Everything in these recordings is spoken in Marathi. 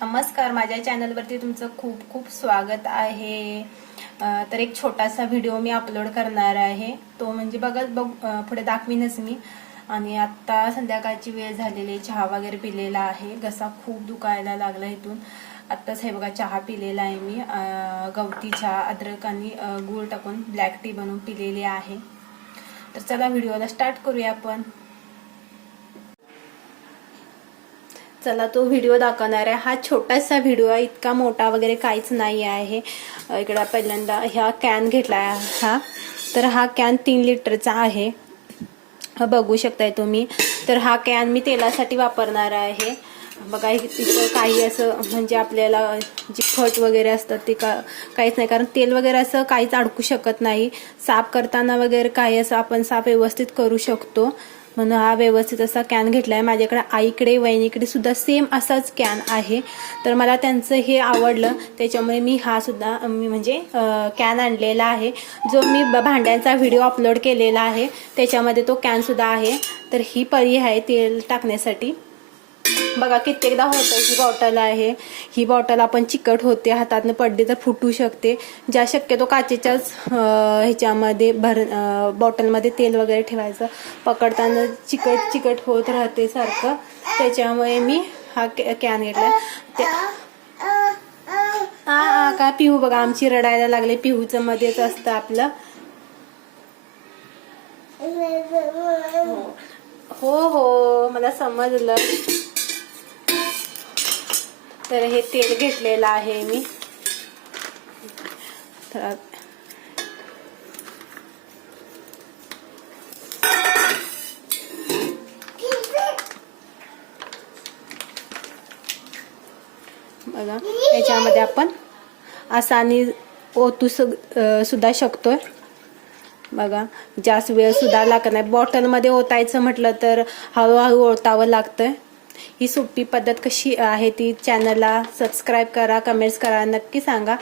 नमस्कार. माझ्या चॅनलवरती तुमचं खूप खूप स्वागत आहे. तर एक छोटासा व्हिडिओ मी अपलोड करणार आहे. तो म्हणजे बघत बघ पुढे दाखवीनच मी. आणि आत्ता संध्याकाळची वेळ झालेली चहा वगैरे पिलेला आहे. घसा खूप दुखायला लागला इथून. आत्ताच हे बघा चहा पिलेला आहे मी. गवती चहा अद्रक आणि गूळ टाकून ब्लॅक टी बनवून पिलेली आहे. तर चला व्हिडिओला स्टार्ट करूया आपण. चला तो व्हिडिओ दाखवणार आहे. हा छोटासा व्हिडिओ आहे. इतका मोठा वगैरे काहीच नाही आहे. इकडं पहिल्यांदा ह्या कॅन घेतला आहे हा. तर हा कॅन तीन लिटरचा आहे. बघू शकताय तुम्ही. तर हा कॅन मी तेलासाठी वापरणार आहे. बघा तिथं काही असं म्हणजे आपल्याला जी फट वगैरे असतात ते का काहीच नाही. कारण तेल वगैरे असं काहीच अडकू शकत नाही. साफ करताना वगैरे काही असं आपण साफ व्यवस्थित करू शकतो. म्हणून हा व्यवस्थित असा कॅन घेतला आहे माझ्याकडे आईकडे वहिनीकडे सुद्धा सेम असाच कॅन आहे. तर मला त्यांचं हे आवडलं. त्याच्यामुळे मी हा सुद्धा मी म्हणजे कॅन आणलेला आहे. जो मी ब- भांड्यांचा व्हिडिओ अपलोड केलेला आहे त्याच्यामध्ये तो कॅन सुद्धा आहे. तर ही पर्याय आहे तेल टाकण्यासाठी. बघा कित्येकदा होतं ही बॉटल आहे. ही बॉटल आपण चिकट होते हातातनं पडली तर फुटू शकते. ज्या शक्यतो काचेच्याच ह्याच्यामध्ये भर बॉटलमध्ये तेल वगैरे ठेवायचं. पकडताना चिकट चिकट होत राहते सारखं. त्याच्यामुळे मी हा कॅ- कॅन घेतला त्या काय आ का पिहू बघा आमची रडायला लागले. पिहूचं मध्येच असतं आपलं. हो हो मला समजलं. तर हे तेल घेतलेलं आहे मी. तर बघा याच्यामध्ये आपण आसानी ओतू सग- सुद्धा शकतोय. बघा जास्त वेळ सुद्धा लागत नाही. बॉटलमध्ये ओतायचं म्हटलं तर हळूहळू ओतावं लागतंय. ही सोपी पद्धत कशी आहे ती चॅनलला सबस्क्राईब करा कमेंट्स करा नक्की सांगा.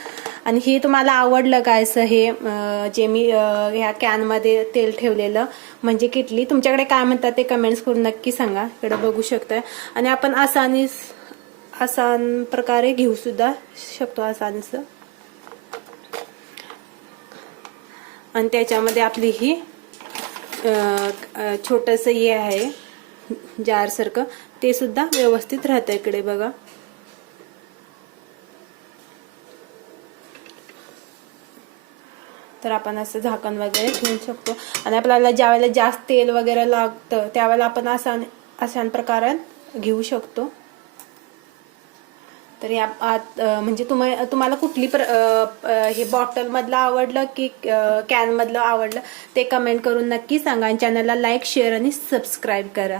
आणि हे तुम्हाला आवडलं काय असं हे जे मी ह्या कॅनमध्ये तेल ठेवलेलं? म्हणजे किटली तुमच्याकडे काय म्हणतात ते कमेंट्स करून नक्की सांगा. इकडं बघू शकताय. आणि आपण आसानी आसान प्रकारे घेऊ सुद्धा शकतो आसानीचं आणि त्याच्यामध्ये आपली ही छोटंसं हे आहे. जारसारखं. ते सुद्धा व्यवस्थित राहतं इकडे बघा. तर आपण असं झाकण वगैरे ठेवू शकतो. आणि आपल्याला ज्यावेळेला जास्त तेल वगैरे लागतं त्यावेळेला आपण असा अशान प्रकारे घेऊ शकतो. तर या आत म्हणजे तुम्हाला तुम्हाला कुठली प्र हे बॉटलमधलं आवडलं की कॅनमधलं आवडलं ते कमेंट करून नक्की सांगा आणि चॅनलला लाईक शेअर आणि सबस्क्राईब करा.